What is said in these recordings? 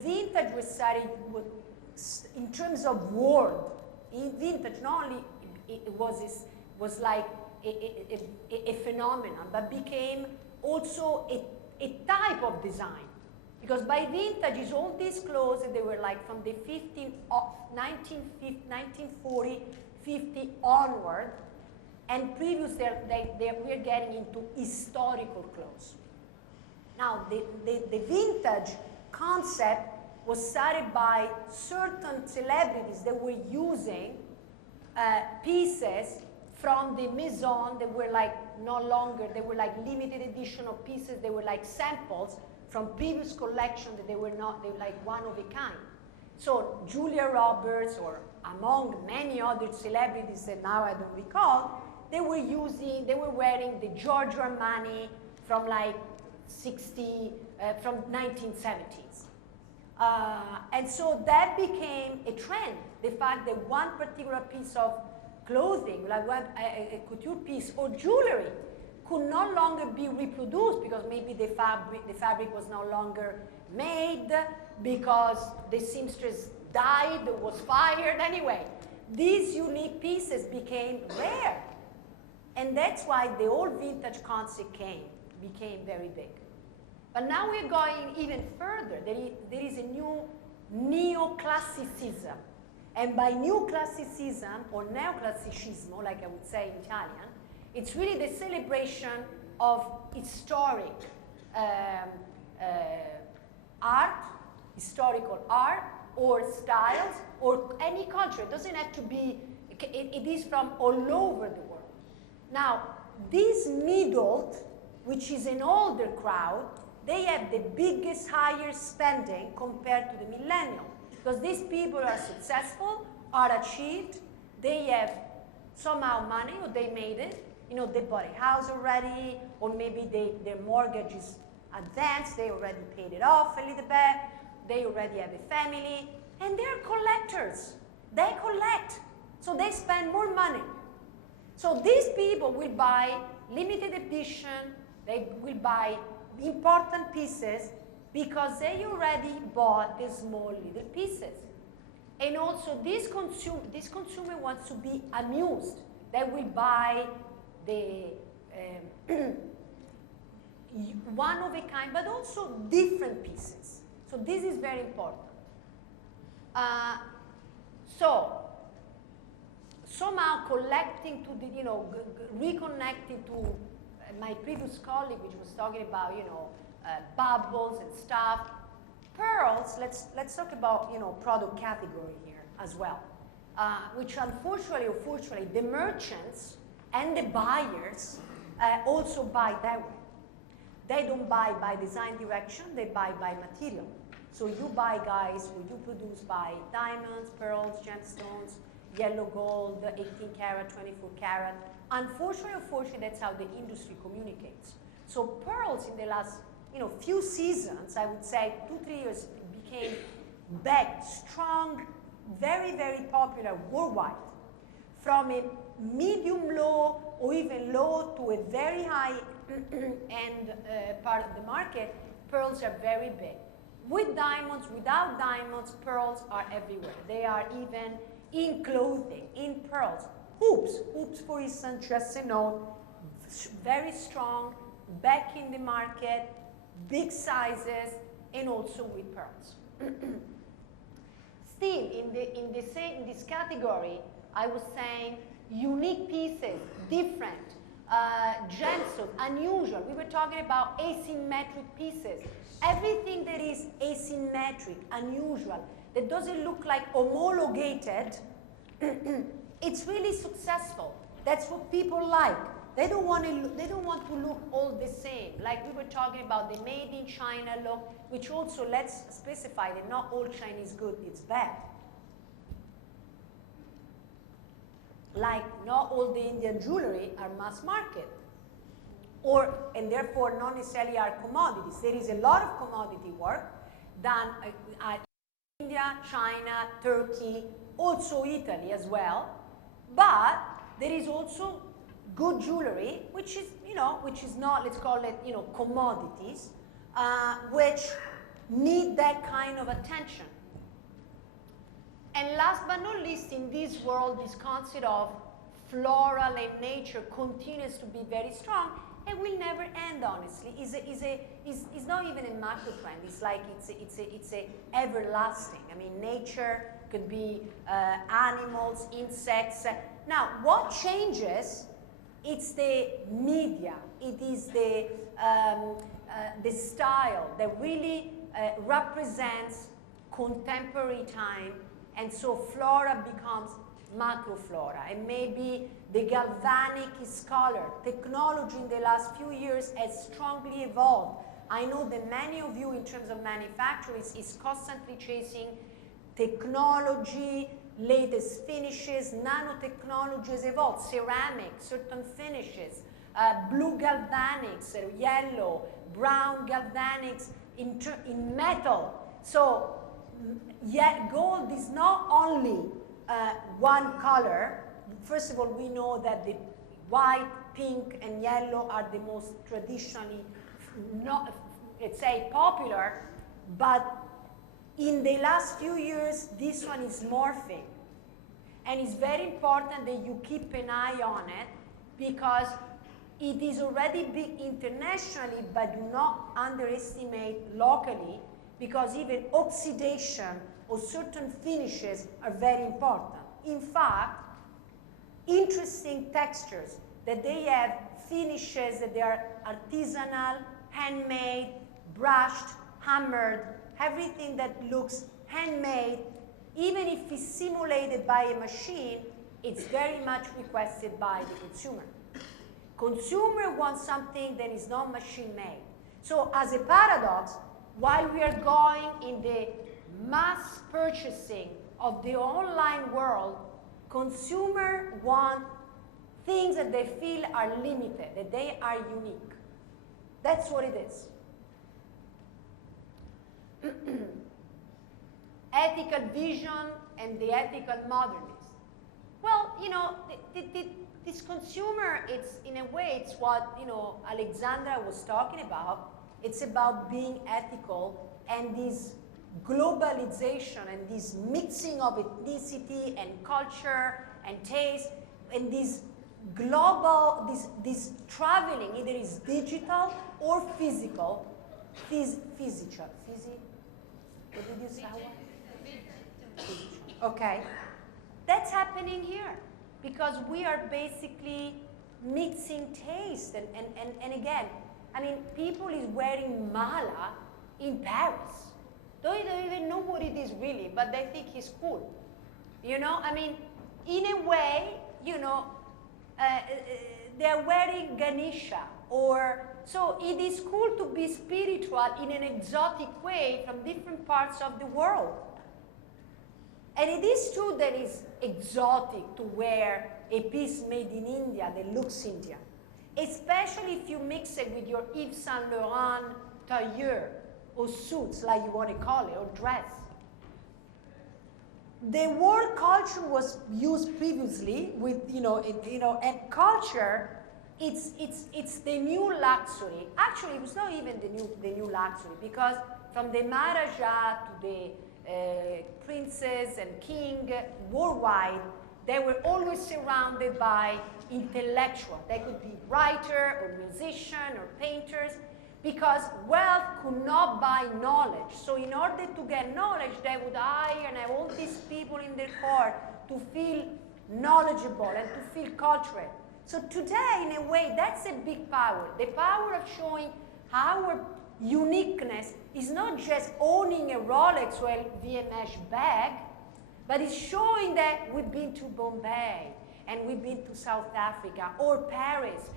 vintage was started with, in terms of world. In vintage, not only it was like a phenomenon, but became also a type of design. Because by vintage is all these clothes, they were like from the 1940, 50 onward, and previous we are getting into historical clothes. Now, the vintage concept was started by certain celebrities that were using pieces from the maison that were like no longer, they were like limited edition of pieces, they were like samples from previous collections that they were like one of a kind. So Julia Roberts, or among many other celebrities that now I don't recall, they were wearing the Giorgio Armani from like from 1970s. And so that became a trend. The fact that one particular piece of clothing, like a couture piece or jewelry, could no longer be reproduced because maybe the fabric was no longer made, because the seamstress died, was fired. Anyway, these unique pieces became rare. And that's why the old vintage concept became very big. But now we're going even further. There is a new neoclassicism. And by neoclassicism, or neoclassicismo, like I would say in Italian, it's really the celebration of historic art, historical art, or styles, or any culture. It doesn't have to be, it is from all over the world. Now, this middle, which is an older crowd, they have the biggest higher spending compared to the millennial. Because these people are successful, are achieved, they have somehow money, or they made it. You know, they bought a house already, or maybe their mortgage is advanced, they already paid it off a little bit, they already have a family, and they're collectors. They collect, so they spend more money. So these people will buy limited edition, they will buy important pieces because they already bought the small little pieces. And also this consumer wants to be amused. They will buy the one of a kind, but also different pieces. So this is very important. So somehow collecting to the, you know, reconnecting to my previous colleague, which was talking about, you know, bubbles and stuff. Pearls, let's talk about, you know, product category here as well, which unfortunately or fortunately, the merchants and the buyers also buy that way. They don't buy by design direction, they buy by material. So you buy, guys, or you produce by diamonds, pearls, gemstones, yellow gold, 18 karat, 24 karat. Unfortunately or fortunately, that's how the industry communicates. So pearls in the last, you know, few seasons, I would say 2-3 years, became back strong, very, very popular worldwide. From a medium low or even low to a very high end part of the market, pearls are very big. With diamonds, without diamonds, pearls are everywhere. They are even in clothing, in pearls. Hoops, for instance, just a note, very strong, back in the market, big sizes, and also with pearls. Still, in this category, I was saying unique pieces, different, gemstones, unusual. We were talking about asymmetric pieces. Everything that is asymmetric, unusual, that doesn't look like homologated, it's really successful. That's what people like. They don't want to look all the same. Like we were talking about the made in China look, which also, let's specify that not all Chinese good is bad. Like not all the Indian jewelry are mass market, and therefore not necessarily are commodities. There is a lot of commodity work done at India, China, Turkey, also Italy as well. But there is also good jewelry, which is, you know, which is not, let's call it, you know, commodities, which need that kind of attention. And last but not least, in this world, this concept of floral and nature continues to be very strong and will never end, honestly. It's not even a macro trend. It's like it's a everlasting. I mean, nature could be animals, insects. Now, what changes? It's the media. It is the style that really represents contemporary time, and so flora becomes macroflora, and maybe the galvanic is color. Technology in the last few years has strongly evolved. I know that many of you in terms of manufacturing is constantly chasing technology, latest finishes, nanotechnology has evolved, ceramics, certain finishes, blue galvanics, yellow, brown galvanics in metal. So yet gold is not only one color. First of all, we know that the white, pink, and yellow are the most traditionally, not, let's say, popular, but in the last few years, this one is morphing. And it's very important that you keep an eye on it, because it is already big internationally, but do not underestimate locally, because even oxidation or certain finishes are very important. In fact, interesting textures that they have finishes that they are artisanal, handmade, brushed, hammered, everything that looks handmade, even if it's simulated by a machine, it's very much requested by the consumer. Consumer wants something that is not machine made. So as a paradox, while we are going in the mass purchasing of the online world, consumers want things that they feel are limited, that they are unique. That's what it is. Ethical vision and the ethical modernist. Well, you know, this consumer, it's in a way, it's what, you know, Alexandra was talking about. It's about being ethical, and this globalization and this mixing of ethnicity and culture and taste, and this global, this traveling, either is digital or physical, physical. What did you say? Okay. That's happening here, because we are basically mixing taste. And again, I mean, people is wearing mala in Paris. They don't even know what it is really, but they think it's cool. You know, I mean, in a way, you know, they're wearing Ganesha, or, so it is cool to be spiritual in an exotic way from different parts of the world. And it is true that it's exotic to wear a piece made in India that looks Indian, especially if you mix it with your Yves Saint Laurent tailleur, or suits, like you want to call it, or dress. The word culture was used previously with, and culture, it's the new luxury. Actually, it was not even the new luxury, because from the Maharaja to the princes and king worldwide, they were always surrounded by intellectuals. They could be writer or musician or painters, because wealth could not buy knowledge. So in order to get knowledge, they would hire and have all these people in their court to feel knowledgeable and to feel cultural. So today, in a way, that's a big power. The power of showing our uniqueness is not just owning a Rolex or a VMH bag, but it's showing that we've been to Bombay and we've been to South Africa or Paris.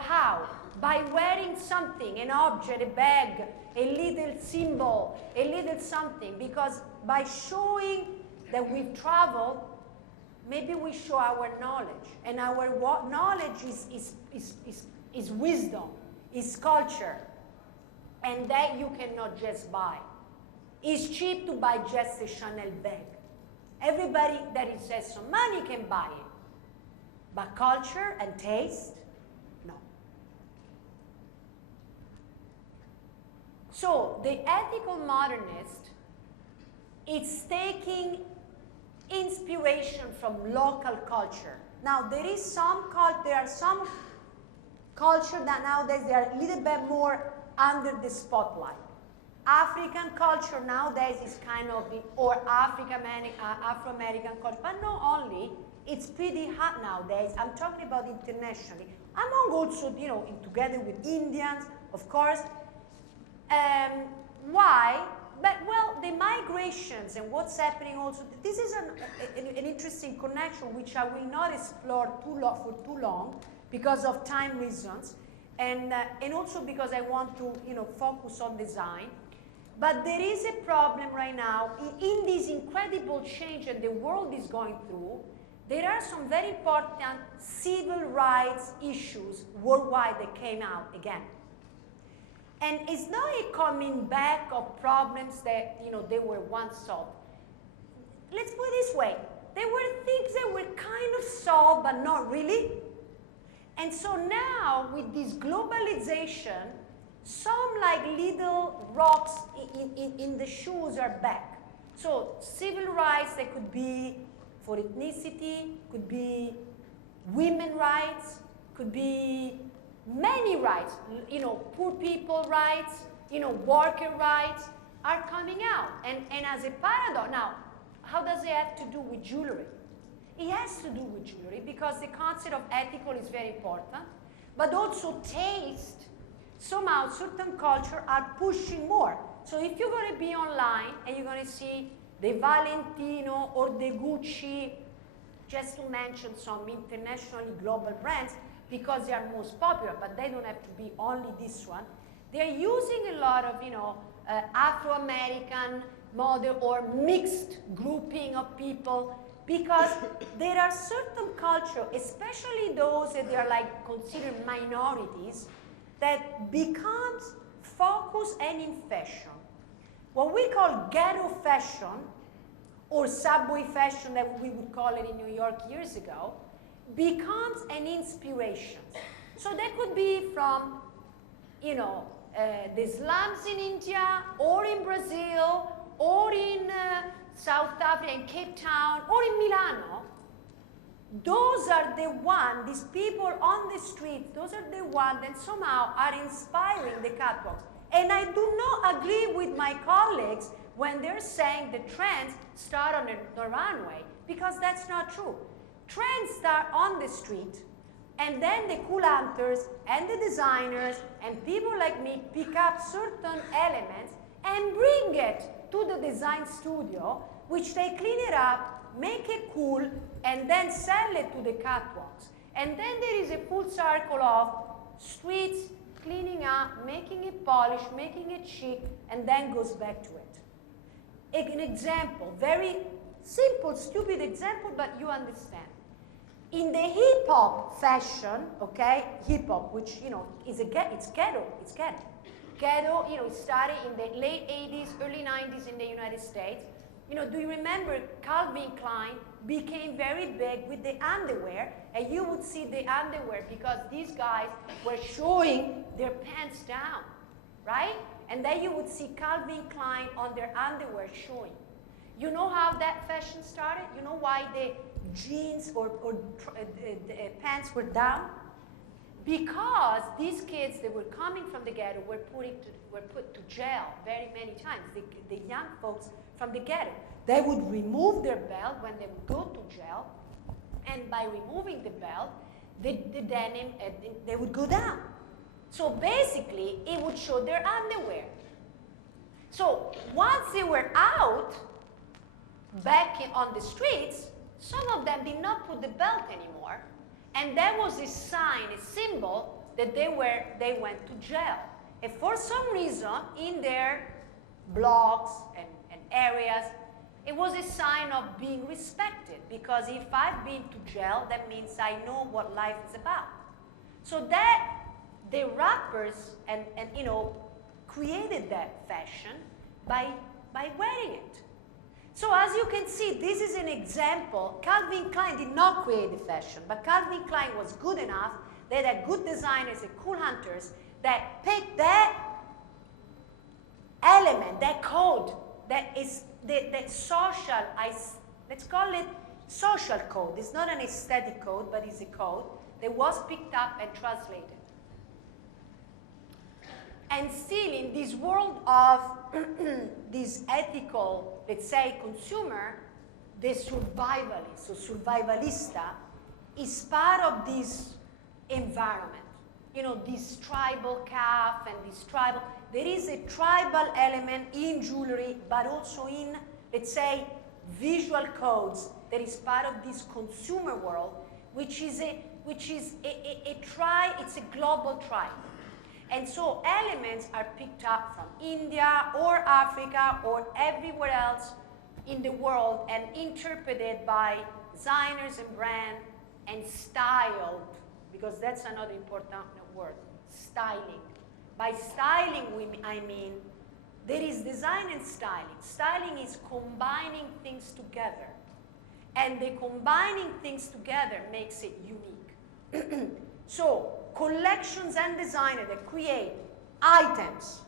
How? By wearing something, an object, a bag, a little symbol, a little something, because by showing that we've traveled, maybe we show our knowledge, and our knowledge is wisdom, is culture, and that you cannot just buy. It's cheap to buy just a Chanel bag. Everybody that has some money can buy it, but culture and taste, no. So the ethical modernist is taking inspiration from local culture. Now there are some culture that nowadays they are a little bit more under the spotlight. African culture nowadays is kind of or Afro-American culture, but not only. It's pretty hot nowadays. I'm talking about internationally. Among also, you know, together with Indians, of course. Why? But, well, the migrations and what's happening also, this is an interesting connection which I will not explore for too long because of time reasons and also because I want to, you know, focus on design. But there is a problem right now in this incredible change that the world is going through. There are some very important civil rights issues worldwide that came out again. And it's not a coming back of problems that, you know, they were once solved. Let's put it this way. There were things that were kind of solved, but not really. And so now, with this globalization, some like little rocks in the shoes are back. So civil rights, that could be for ethnicity, could be women rights, could be many rights, you know, poor people rights, you know, worker rights are coming out. And as a paradox, now, how does it have to do with jewelry? It has to do with jewelry because the concept of ethical is very important, but also taste. Somehow, certain culture are pushing more. So if you're going to be online and you're going to see the Valentino or the Gucci, just to mention some internationally global brands, because they are most popular, but they don't have to be only this one. They're using a lot of, you know, Afro-American model or mixed grouping of people because there are certain culture, especially those that they are like considered minorities, that becomes focused and in fashion. What we call ghetto fashion, or subway fashion that we would call it in New York years ago, becomes an inspiration. So that could be from, you know, the slums in India, or in Brazil, or in South Africa, in Cape Town, or in Milano. Those are the ones, these people on the streets, those are the ones that somehow are inspiring the catwalks. And I do not agree with my colleagues when they're saying the trends start on the runway, because that's not true. Trends start on the street, and then the cool hunters and the designers and people like me pick up certain elements and bring it to the design studio, which they clean it up, make it cool, and then sell it to the catwalks. And then there is a full circle of streets, cleaning up, making it polished, making it chic, and then goes back to it. An example, very simple, stupid example, but you understand. In the hip-hop fashion, okay, hip-hop, which, you know, it's ghetto. Ghetto, you know, it started in the late 80s, early 90s in the United States. You know, do you remember Calvin Klein became very big with the underwear, and you would see the underwear because these guys were showing their pants down, right? And then you would see Calvin Klein on their underwear showing. You know how that fashion started? You know why the jeans or pants were down? Because these kids that were coming from the ghetto were put to jail very many times. The young folks from the ghetto, they would remove their belt when they would go to jail, and by removing the belt, the denim, they would go down. So basically, it would show their underwear. So once they were out, back on the streets, some of them did not put the belt anymore, and that was a sign, a symbol that they went to jail. And for some reason, in their blocks and areas, it was a sign of being respected, because if I've been to jail, that means I know what life is about. So that the rappers and you know, created that fashion by wearing it. So as you can see, this is an example. Calvin Klein did not create the fashion, but Calvin Klein was good enough. They had good designers and cool hunters that picked that element, that code, that is that social, let's call it social code. It's not an aesthetic code, but it's a code that was picked up and translated. And still in this world of this ethical, let's say, consumer, the survivalist, so survivalista, is part of this environment. You know, this tribal calf and this tribal, there is a tribal element in jewelry, but also in, let's say, visual codes that is part of this consumer world, which is a tribe, it's a global tribe. And so elements are picked up from India or Africa or everywhere else in the world and interpreted by designers and brands and styled, because that's another important word, styling. By styling, I mean there is design and styling. Styling is combining things together. And the combining things together makes it unique. So collections and designers that create items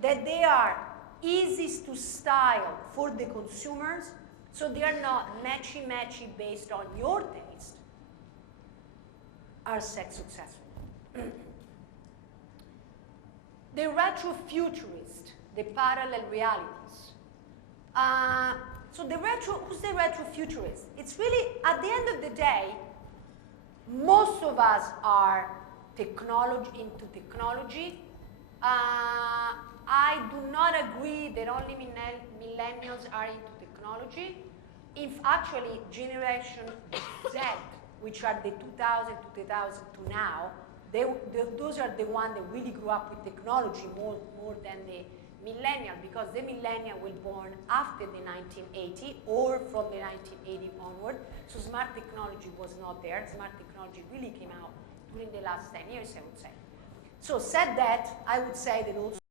that they are easy to style for the consumers, so they are not matchy-matchy based on your taste, are successful. The retrofuturist, the parallel realities. So who's the retrofuturist? It's really, at the end of the day, most of us are into technology. I do not agree that only millennials are into technology. If actually Generation Z, which are the 2000 to 2002 now, those are the ones that really grew up with technology more than the millennial, because the millennial were born after the 1980 or from the 1980 onward, so smart technology was not there. Smart technology really came out during the last 10 years, I would say. So said that, I would say that also